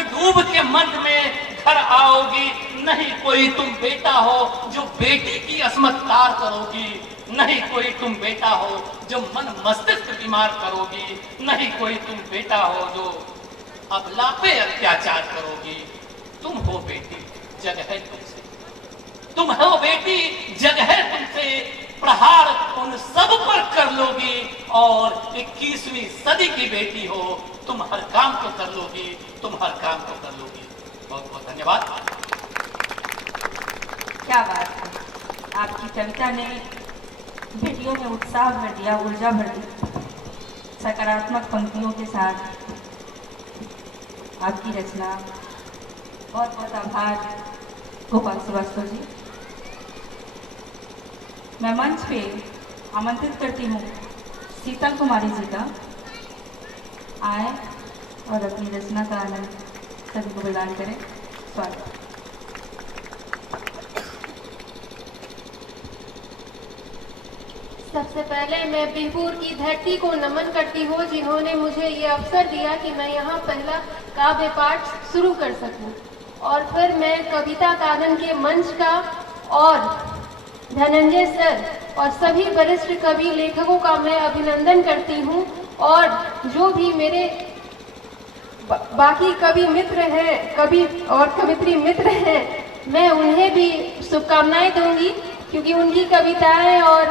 जो डूब के मन में घर आओगी, नहीं कोई तुम बेटा हो जो बेटी की असमत तार करोगी, नहीं कोई तुम बेटा हो जो मन मस्तिष्क बीमार करोगी, नहीं कोई तुम बेटा हो जो अबला पे अत्याचार करोगी। तुम हो बेटी, जग है तुमसे, तुम हो बेटी, जग है तुमसे, प्रहार उन सब पर कर लोगी, और 21वीं सदी की बेटी हो, तुम हर काम को कर लोगी, तुम हर काम को कर लोगी। बहुत बहुत धन्यवाद। क्या बात है, आपकी कविता ने बेटियों में उत्साह भर दिया, ऊर्जा भर दी। सकारात्मक पंक्तियों के साथ आपकी रचना। बहुत बहुत आभार गोपाल श्रीवास्तव जी। मैं मंच पे आमंत्रित करती हूँ शीतल कुमारी जी का, आए और अपनी रचना का आनंद सभी को प्रदान करें। स्वागत। सबसे पहले मैं बिहपुर की धरती को नमन करती हूँ, जिन्होंने मुझे ये अवसर दिया कि मैं यहाँ पहला काव्य पाठ शुरू कर सकूँ। और फिर मैं कविता कानन के मंच का और धनंजय सर और सभी वरिष्ठ कवि लेखकों का मैं अभिनंदन करती हूँ, और जो भी मेरे बाकी कवि मित्र हैं, कवि और कवित्री मित्र हैं, मैं उन्हें भी शुभकामनाएं दूंगी, क्योंकि उनकी कविताएं और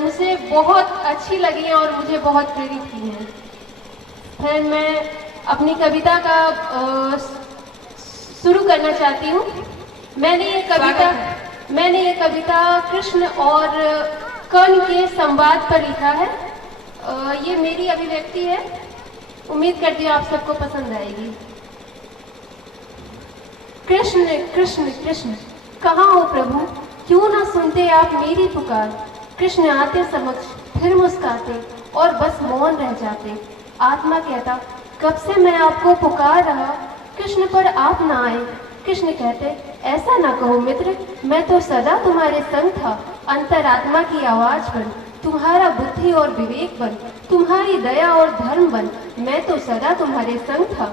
मुझे बहुत अच्छी लगी हैं और मुझे बहुत प्रेरित की हैं। फिर मैं अपनी कविता का शुरू करना चाहती हूँ। मैंने ये कविता कृष्ण और कर्ण के संवाद पर लिखा है। ये मेरी अभिव्यक्ति है, उम्मीद करती हूँ आप सबको पसंद आएगी। कृष्ण कृष्ण कृष्ण कहाँ हो प्रभु, क्यों ना सुनते आप मेरी पुकार। कृष्ण आते समक्ष फिर मुस्काते और बस मौन रह जाते। आत्मा कहता कब से मैं आपको पुकार रहा, कृष्ण पर आप ना आए। कृष्ण कहते ऐसा ना कहो मित्र, मैं तो सदा तुम्हारे संग था। अंतरात्मा की आवाज बन, तुम्हारा बुद्धि और विवेक बन, तुम्हारी दया और धर्म बन, मैं तो सदा तुम्हारे संग था।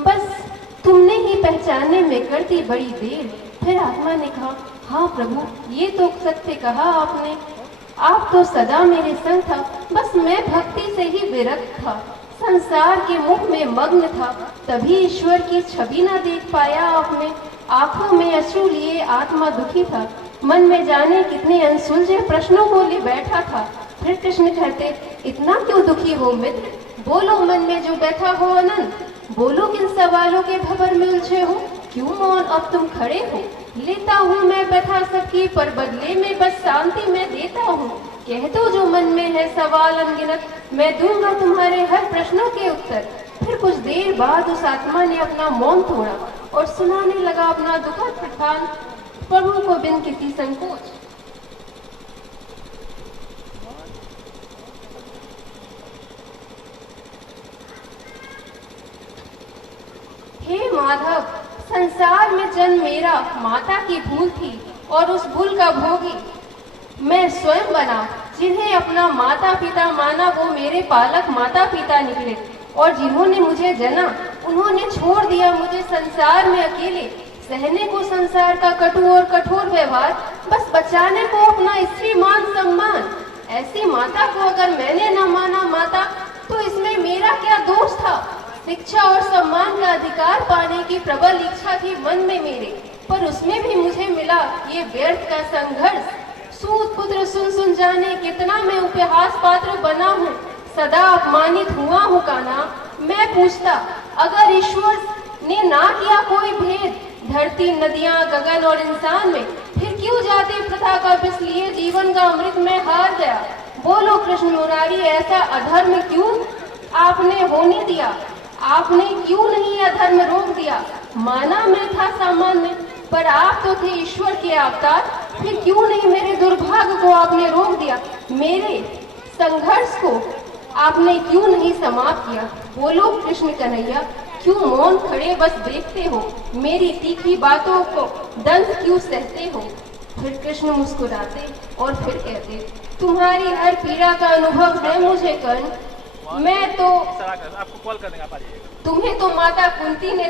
बस तुमने ही पहचानने में करती बड़ी देर। फिर आत्मा ने कहा हाँ प्रभु, ये तो सत्य कहा आपने, आप तो सदा मेरे संग था। बस मैं भक्ति से ही विरक्त था, संसार के मुख में मग्न था, तभी ईश्वर की छवि न देख पाया आपने। आंखों में अश्रु लिए आत्मा दुखी था, मन में जाने कितने अनसुलझे प्रश्नों को ले बैठा था। फिर कृष्ण कहते इतना क्यों दुखी हो मित्र, बोलो मन में जो बैठा हो अनंत, बोलो किन सवालों के भंवर में उलझे हो, क्यों मौन अब तुम खड़े हो। लेता हूँ मैं व्यथा सबकी, पर बदले में बस शांति मैं देता हूँ। कह दो जो मन में है सवाल अनगिनत, मैं दूंगा तुम्हारे हर प्रश्नों के उत्तर। फिर कुछ देर बाद उस आत्मा ने अपना मौन तोड़ा और सुनाने लगा अपना दुखद वृत्तांत प्रभु को बिन किसी संकोच। हे माधव, संसार में जन्म मेरा माता की भूल थी, और उस भूल का भोगी मैं स्वयं बना। जिन्हें अपना माता पिता माना वो मेरे पालक माता पिता निकले, और जिन्होंने मुझे जना उन्होंने छोड़ दिया मुझे संसार में अकेले। सहने को संसार का कटु और कठोर व्यवहार, बस बचाने को अपना स्त्री मान सम्मान। ऐसी माता को अगर मैंने न माना माता, तो इसमें मेरा क्या दोष था। शिक्षा और सम्मान का अधिकार पाने की प्रबल इच्छा थी मन में मेरे, पर उसमें भी मुझे मिला ये व्यर्थ का संघर्ष। सूत पुत्र सुन सुन जाने कितना मैं उपहास पात्र बना हूँ, सदा अपमानित हुआ हूँ कान्हा। मैं पूछता अगर ईश्वर ने ना किया कोई भेद, धरती नदियाँ गगन और इंसान में, फिर क्यों जाति प्रथा का विष लिए जीवन का अमृत में हार गया। बोलो कृष्ण मुरारी, ऐसा अधर्म क्यों आपने होने दिया। आपने क्यों नहीं अधर्म रोक दिया। माना मैं था सामान्य, पर आप तो थे ईश्वर के अवतार, फिर क्यों नहीं मेरे दुर्भाग्य को आपने रोक दिया। मेरे संघर्ष को आपने क्यों नहीं समाप्त किया। बोलो कृष्ण कन्हैया, क्यों मौन खड़े बस देखते हो। मेरी तीखी बातों को दंश क्यों सहते हो। फिर कृष्ण मुस्कुराते और फिर कहते तुम्हारी हर पीड़ा का अनुभव है मुझे कर्ण, मैं तो आपको कॉल कर देंगे, आप आ जाइएगा। तुम्हें तो माता कुंती ने